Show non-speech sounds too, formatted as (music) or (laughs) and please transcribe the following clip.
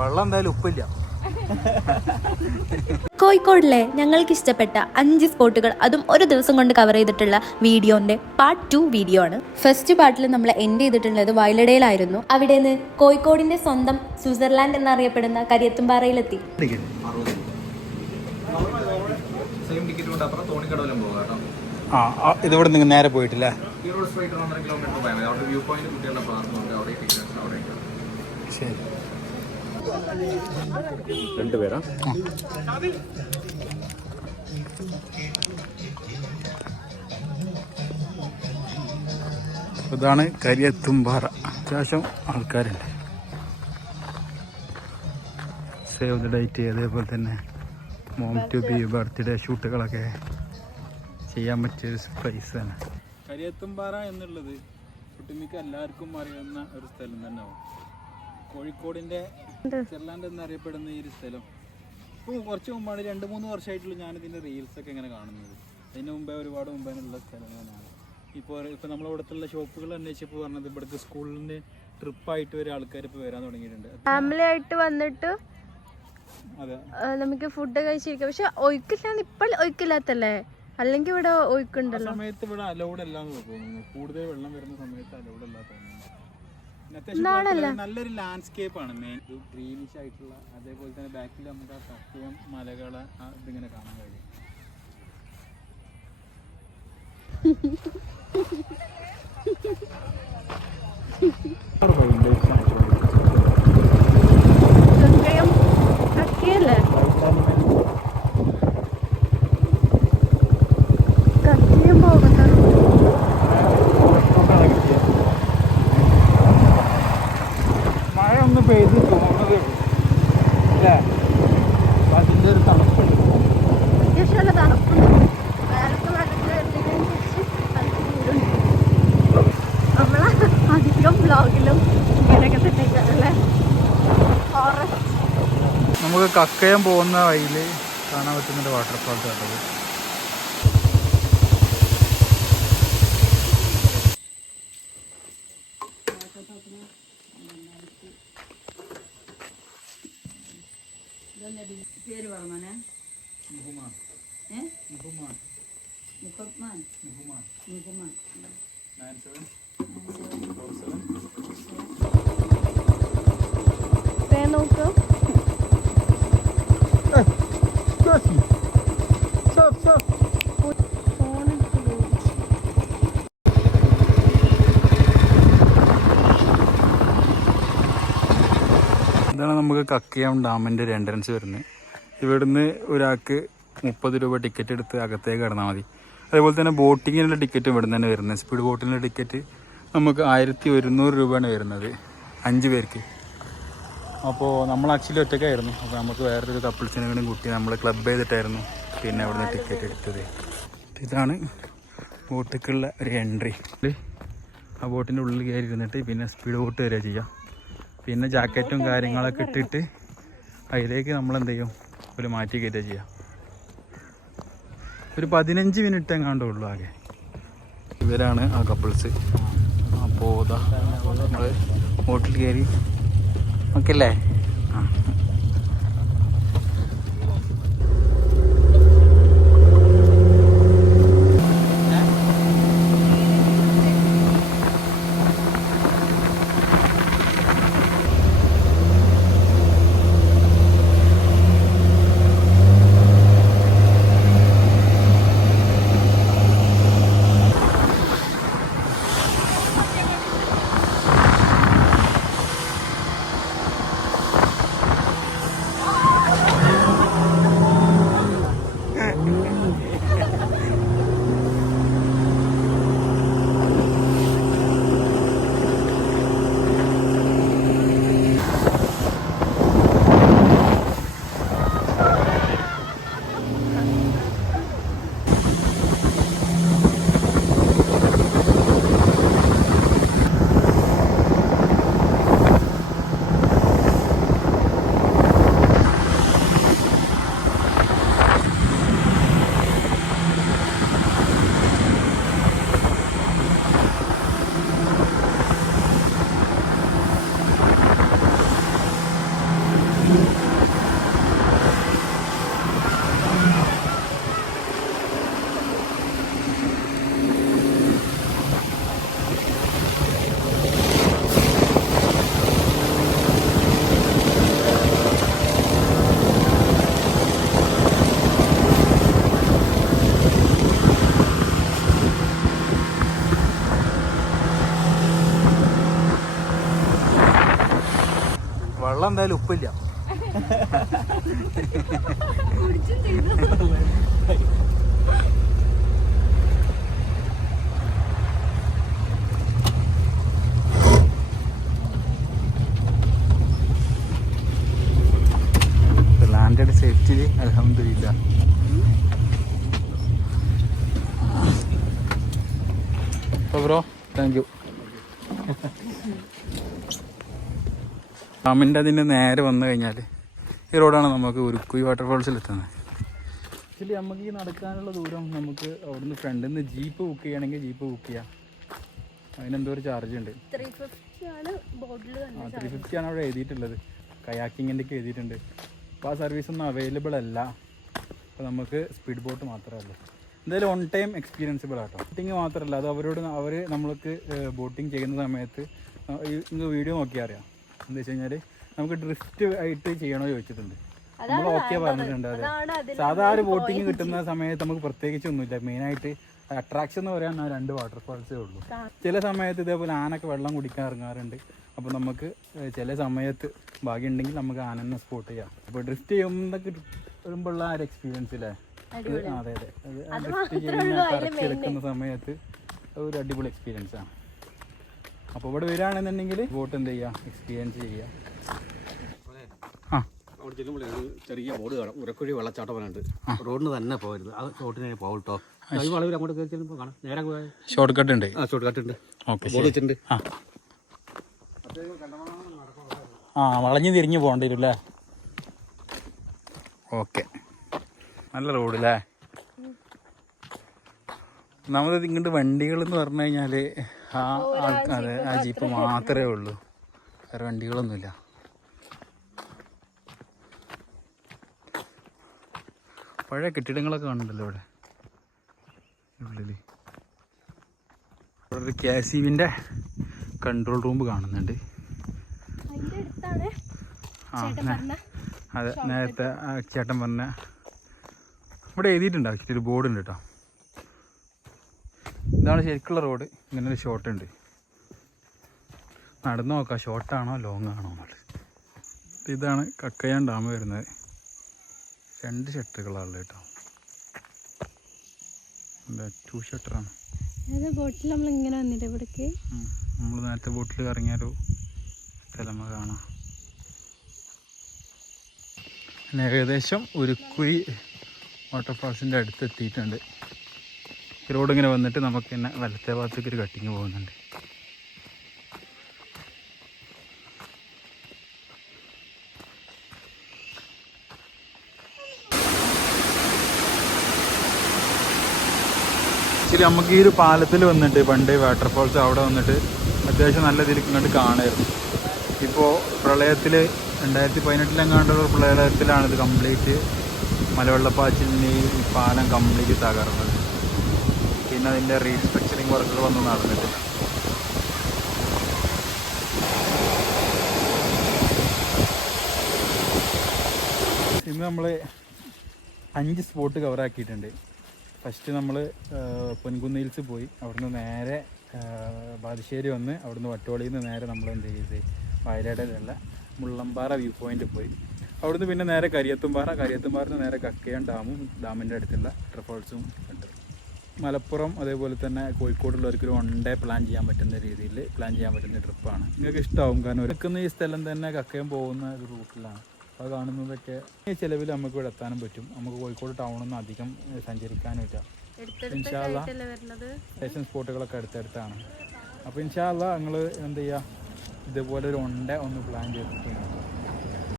വെള്ളം എന്തായാലും ഉപ്പില്ല. കോഴിക്കോടിലെ ഞങ്ങൾക്ക് ഇഷ്ടപ്പെട്ട അഞ്ച് സ്പോട്ടുകൾ അതും ഒരു ദിവസം കൊണ്ട് കവർ ചെയ്തിട്ടുള്ള വീഡിയോന്റെ പാർട്ട് ടു വീഡിയോ ആണ്. ഫസ്റ്റ് പാർട്ടിൽ നമ്മൾ എൻഡ് ചെയ്തിട്ടുള്ളത് വയലടയിലായിരുന്നു. അവിടെ നിന്ന് കോഴിക്കോടിന്റെ സ്വന്തം സ്വിറ്റ്സർലാൻഡ് എന്നറിയപ്പെടുന്ന കരിയത്തുംപാറയിലെത്തി. ഇതിവിടെ നിങ്ങൾ നേരെ പോയിട്ടില്ല. ഈ റോഡ് സ്ട്രൈറ്റ് ഒന്നര കിലോമീറ്റർ പോയാൽ അവിടെ വ്യൂ പോയിന്റ് കുട്ടികളുടെ പാർക്കുണ്ട് അവിടെ ടിക്കറ്റ് അവിടെ ശരി. രണ്ടുപേരാ? ഇതാണ് കരിയത്തുംപാറ അത്യാവശ്യം ആൾക്കാരുണ്ട്. സേവ് ദ ഡേറ്റ് അതേപോലെ തന്നെ മോം ടു ബി ബർത്ത്ഡേ ഷൂട്ടുകളൊക്കെ ചെയ്യാൻ പറ്റിയൊരു പ്ലേസ് തന്നെ കരിയത്തുംപാറ എന്നുള്ളത് കുട്ടിമിക്ക് എല്ലാവർക്കും അറിയുന്ന ഒരു സ്ഥലം തന്നെയാവും കോഴിക്കോടിന്റെ സ്വിറ്റ്സർലാൻഡ് എന്നറിയപ്പെടുന്ന ഈ ഒരു സ്ഥലം. ഇപ്പോൾ കുറച്ച് മുമ്പാണ് രണ്ട് മൂന്ന് വർഷമായിട്ടുള്ള റീൽസ് ഒക്കെ ഇങ്ങനെ കാണുന്നത്. അതിന് മുമ്പേ ഒരുപാട് മുമ്പേനുള്ള സ്ഥലം തന്നെയാണ്. ഇപ്പോൾ ഇപ്പോൾ നമ്മളിവിടുത്തുള്ള ഷോപ്പുകൾ അന്വേഷിച്ചപ്പോൾ പറഞ്ഞത് ഇവിടേക്ക് സ്കൂളിന് ട്രിപ്പായിട്ട് വരെ ആൾക്കാർ ഇപ്പോൾ വരാൻ തുടങ്ങിയിട്ടുണ്ട്. ഫാമിലി ആയിട്ട് വന്നിട്ട് നമുക്ക് ഫുഡ് കഴിച്ചിരിക്കാം. പക്ഷെ ഒഴുക്കില്ലാന്ന് ഇപ്പോൾ ഒഴുക്കില്ലാത്തല്ലേ? അല്ലെങ്കിൽ ഇവിടെ ഒഴുക്കുണ്ടല്ലോ? സമയത്ത് ഇവിടെ അലൗഡ് അല്ലാന്ന് തോന്നുന്നു. കൂടുതൽ വെള്ളം വരുന്ന സമയത്ത് അലൗഡ് അല്ല തോന്നുന്നു പിന്നെ അത്യാവശ്യം കുഴപ്പമില്ല. നല്ലൊരു ലാൻഡ്സ്കേപ്പ് ആണ്. മെയിൻ ഗ്രീനിഷ് ആയിട്ടുള്ള അതേപോലെ തന്നെ ബാക്കിൽ നമുക്ക് ആ സത്യം മലകൾ ഇതിങ്ങനെ കാണാൻ കഴിയും (laughs) കക്കയം കക്കയല്ലേ കക്കയം പോകുന്ന മഴ ഒന്ന് പെയ്ത് തോന്നുന്നതേ ഉള്ളൂ അല്ലേ അപ്പൊ അതിന്റെ ഒരു തണുപ്പുണ്ട് അത്യാവശ്യം തണുപ്പുണ്ട് വേനൽക്ക് വെള്ളത്തിൽ വരുന്നതിനനുസരിച്ച് തണുപ്പുണ്ട് നമ്മളെ അധികം ബ്ലോഗിലും ഇങ്ങനെയൊക്കെ തെറ്റിക്കാറല്ലേ ഫോറസ്റ്റ് നമുക്ക് കക്കയം പോകുന്ന വഴിയിൽ കാണാൻ പറ്റുന്നൊരു വാട്ടർഫാൾസ് കേട്ടത് പേര് പറഞ്ഞോനെ മുഹുമാൻ. ഏ? മുഹുമാൻ. മുഖത്മാൻ മുഹുമാൻ. മുഖമാൻ നയൻ സെവൻ ഫോർ സെവൻ നോക്ക് ഇതാണ് നമുക്ക് കക്കയം ഡാമിന്റെ ഒരു എൻട്രൻസ് വരുന്നത്. ഇവിടുന്ന് ഒരാൾക്ക് മുപ്പത് രൂപ ടിക്കറ്റ് എടുത്ത് അകത്തേക്ക് കടന്നാൽ മതി. അതേപോലെ തന്നെ ബോട്ടിങ്ങിനുള്ള ടിക്കറ്റും ഇവിടുന്ന് തന്നെ വരുന്നത്. സ്പീഡ് ബോട്ടിനുള്ള ടിക്കറ്റ് നമുക്ക് ആയിരത്തി ഒരുന്നൂറ് രൂപയാണ് വരുന്നത്. അഞ്ച് പേർക്ക്. അപ്പോൾ നമ്മൾ ആക്ച്വലി ഒറ്റയ്ക്കായിരുന്നു. അപ്പോൾ നമുക്ക് വേറൊരു കപ്പിൾസിനെ കൂടി കൂട്ടി നമ്മൾ ക്ലബ് ചെയ്തിട്ടായിരുന്നു. പിന്നെ അവിടുന്ന് ടിക്കറ്റ് എടുത്തത്. ഇതാണ് ബോട്ടിക്കുള്ള ഒരു എൻട്രി ആ ബോട്ടിന്റെ ഉള്ളിൽ കയറി ഇരുന്നിട്ട് പിന്നെ സ്പീഡ് ബോട്ട് വരിക ചെയ്യാം. പിന്നെ ജാക്കറ്റും കാര്യങ്ങളൊക്കെ ഇട്ടിട്ട് അതിലേക്ക് നമ്മൾ എന്ത് ചെയ്യും? ഒരു മാറ്റി കയറ്റുക ചെയ്യാം. ഒരു പതിനഞ്ച് മിനിറ്റ് എങ്ങാണ്ടേ ഉള്ളൂ ആകെ. ഇവരാണ് ആ കപ്പിൾസ് അപ്പോൾ നമ്മൾ ബോട്ടിൽ കയറി ഓക്കെ അല്ലേ ആ. വെള്ളം എന്തായാലും ഉപ്പില്ല. ലാൻഡഡ് സേഫ്റ്റി അലഹമില്ല ബ്രോ താങ്ക് യു ഡാമിന്റെ അതിന്റെ നേരെ വന്നു കഴിഞ്ഞാൽ ഈ റോഡാണ് നമുക്ക് ഉരുക്കുയി വാട്ടർഫോൾസിൽ എത്തുന്നത്. ആക്ച്വലി നമുക്ക് ഈ നടക്കാനുള്ള ദൂരം നമുക്ക് അവിടുന്ന് ഫ്രണ്ടിൽ നിന്ന് ജീപ്പ് ബുക്ക് ചെയ്യണമെങ്കിൽ ജീപ്പ് ബുക്ക് ചെയ്യാം. അതിനെന്തോ ഒരു ചാർജ് ഉണ്ട്. ആ ത്രീ ഫിഫ്റ്റി ആണ് അവിടെ എഴുതിയിട്ടുള്ളത്. കയാക്കിങ്ങിന്റെ ഒക്കെ എഴുതിയിട്ടുണ്ട്. അപ്പോൾ ആ സർവീസ് ഒന്നും അവൈലബിൾ അല്ല. അപ്പോൾ നമുക്ക് സ്പീഡ് ബോട്ട് മാത്രമേ ഉള്ളൂ എന്തായാലും ഓൺ ടൈം എക്സ്പീരിയൻസിബിൾ ആട്ടോ. ബോട്ടിങ് മാത്രമല്ല. അത് അവരോട് അവർ നമ്മൾക്ക് ബോട്ടിങ് ചെയ്യുന്ന സമയത്ത് വീഡിയോ നോക്കിയാൽ അറിയാം. എന്താ വെച്ച് കഴിഞ്ഞാൽ നമുക്ക് ഡ്രിഫ്റ്റ് ആയിട്ട് ചെയ്യണോ ചോദിച്ചിട്ടുണ്ട്. നമ്മൾ ഓക്കെ പറഞ്ഞിട്ടുണ്ട് അതെ. സാധാരണ ബോട്ടിങ് കിട്ടുന്ന സമയത്ത് നമുക്ക് പ്രത്യേകിച്ച് ഒന്നുമില്ല. മെയിനായിട്ട് അട്രാക്ഷൻ എന്ന് പറയാൻ ആ രണ്ട് വാട്ടർഫാൾസേ ഉള്ളൂ. ചില സമയത്ത് ഇതേപോലെ ആനൊക്കെ വെള്ളം കുടിക്കാൻ ഇറങ്ങാറുണ്ട്. അപ്പോൾ നമുക്ക് ചില സമയത്ത് ഭാഗ്യം ഉണ്ടെങ്കിൽ നമുക്ക് ആനനെ സ്പോട്ട് ചെയ്യാം. അപ്പോൾ ഡ്രിഫ്റ്റ് ചെയ്യുമ്പോഴൊക്കെ വരുമ്പോഴുള്ള ആ ഒരു എക്സ്പീരിയൻസ് അല്ലേ അതെ അതെ. ഡ്രിഫ്റ്റ് ചെയ്യുന്ന കറക്റ്റ് എടുക്കുന്ന സമയത്ത് ഒരു അടിപൊളി എക്സ്പീരിയൻസ് ആണ് അപ്പോൾ ഇവിടെ വരികയാണെന്നുണ്ടെങ്കിൽ ബോട്ട് എന്ത് ചെയ്യുക എക്സ്പീരിയൻസ് ചെയ്യുക ആ. അവിടെ ചെല്ലുമ്പോഴേ ഒരു ചെറിയ ബോർഡ് കാണാം. ഉരക്കുഴി വെള്ളച്ചാട്ടം പറഞ്ഞിട്ട് റോഡിന് തന്നെ പോകരുത്. അത് റോഡിനെ പോകട്ടോ ഈ വളവിൽ അങ്ങോട്ട് കയറി ചെല്ലുമ്പോൾ കാണാം. നേരെ ഷോർട്ട് കട്ട് ഉണ്ട്. ആ ഷോർട്ട് കട്ട് ഉണ്ട്. ഓക്കെ ബോർഡ് വെച്ചിട്ടുണ്ട്. ആ. ആ വളഞ്ഞു തിരിഞ്ഞു പോകേണ്ടി വരും അല്ലേ? ഓക്കെ നല്ല റോഡ് അല്ലേ ഒന്നാമത് ഇങ്ങോട്ട് വണ്ടികൾ എന്ന് പറഞ്ഞു കഴിഞ്ഞാൽ ആ ആൾ- അതെ ആ ജീപ്പ് മാത്രമേ ഉള്ളൂ. വേറെ വണ്ടികളൊന്നുമില്ല. പഴയ കെട്ടിടങ്ങളൊക്കെ കാണുന്നുണ്ടല്ലോ ഇവിടെ. ഉള്ളിൽ ഇവിടെ ഒരു കെ എസ് ഇവിന്റെ കൺട്രോൾ റൂം കാണുന്നുണ്ട് ആ അതെ നേരത്തെ ചേട്ടൻ പറഞ്ഞ ഇവിടെ എഴുതിയിട്ടുണ്ട് ആക്ച്വലി ഒരു ബോർഡ് ഉണ്ട് കേട്ടോ ഇതാണ് ശരിക്കുള്ള റോഡ്. ഇങ്ങനെ ഒരു ഷോർട്ട് ഉണ്ട്. നടന്നു നോക്കാം ഷോർട്ടാണോ ലോങ് ആണോ എന്നുള്ളത്. ഇതാണ് കക്കയാൻ ഡാം വരുന്നത്. രണ്ട് ഷട്ടറുകളാണുള്ളത് കേട്ടോ. ടു ഷട്ടറാണ് ബോട്ടിൽ നമ്മൾ ഇങ്ങനെ വന്നിട്ട് ഇവിടേക്ക്? നമ്മൾ നേരത്തെ ബോട്ടിൽ ഇറങ്ങിയൊരു സ്ഥലമ കാണാം. ഏകദേശം ഉരുക്കുഴി വാട്ടർഫാൾസിന്റെ അടുത്ത് എത്തിയിട്ടുണ്ട് ഈ റോഡ് ഇങ്ങനെ വന്നിട്ട് നമുക്ക് തന്നെ വലത്തെ ഭാഗത്തേക്ക് ഒരു കട്ടിങ് പോകുന്നുണ്ട്. ശരി നമുക്ക് ഈ ഒരു പാലത്തിൽ വന്നിട്ട് പണ്ട് വാട്ടർഫോൾസ് അവിടെ വന്നിട്ട് അത്യാവശ്യം നല്ല രീതിയിൽ ഇങ്ങോട്ട് കാണായിരുന്നു. ഇപ്പോൾ പ്രളയത്തിൽ രണ്ടായിരത്തി പതിനെട്ടിലെങ്ങാണ്ടുള്ള പ്രളയത്തിലാണ് ഇത് കംപ്ലീറ്റ് മലവെള്ളപ്പാച്ചിലിന് ഈ പാലം കംപ്ലീറ്റ് തകർന്നത്. പിന്നെ അതിന്റെ റീസ്ട്രക്ചറിങ് വർക്കുകൾ ഒന്നും നടന്നിട്ടില്ല ഇന്ന് നമ്മൾ അഞ്ച് സ്പോട്ട് കവറാക്കിയിട്ടുണ്ട് ഫസ്റ്റ് നമ്മൾ പൊൻകുന്ന് ഹിൽസ് പോയി. അവിടുന്ന് നേരെ ബാലുശ്ശേരി വന്ന് അവിടുന്ന് വട്ടോളിയിൽ നിന്ന് നേരെ നമ്മൾ എന്ത് ചെയ്ത്? വയലാടിലുള്ള മുള്ളമ്പാറ വ്യൂ പോയിന്റ് പോയി. അവിടുന്ന് പിന്നെ നേരെ കരിയത്തുംപാറ. കരിയത്തുംപാറിന് നേരെ കക്കയം ഡാമും ഡാമിന്റെ അടുത്തുള്ള വാട്ടർഫോൾസും ഉണ്ട് മലപ്പുറം അതേപോലെ തന്നെ കോഴിക്കോടുള്ളവർക്ക് ഒരു വൺ ഡേ പ്ലാൻ ചെയ്യാൻ പറ്റുന്ന രീതിയിൽ പ്ലാൻ ചെയ്യാൻ പറ്റുന്ന ട്രിപ്പാണ് നിങ്ങൾക്ക് ഇഷ്ടമാവും കാരണം ഒരുക്കുന്ന ഈ സ്ഥലം തന്നെ കക്കയം പോകുന്ന ഒരു റൂട്ടിലാണ്. അത് കാണുന്നതൊക്കെ ഈ ചിലവിൽ നമുക്ക് ഇവിടെ എത്താനും പറ്റും. നമുക്ക് കോഴിക്കോട് ടൗണൊന്നും അധികം സഞ്ചരിക്കാനില്ല സഞ്ചരിക്കാനും ഇല്ല ഇൻഷാല്ല സ്റ്റേഷൻ സ്പോട്ടുകളൊക്കെ അടുത്തടുത്താണ്. അപ്പോൾ ഇൻഷാല്ല നിങ്ങൾ എന്ത് ചെയ്യുക ഇതേപോലെ ഒരു വൺ ഡേ ഒന്ന് പ്ലാൻ ചെയ്തിട്ട്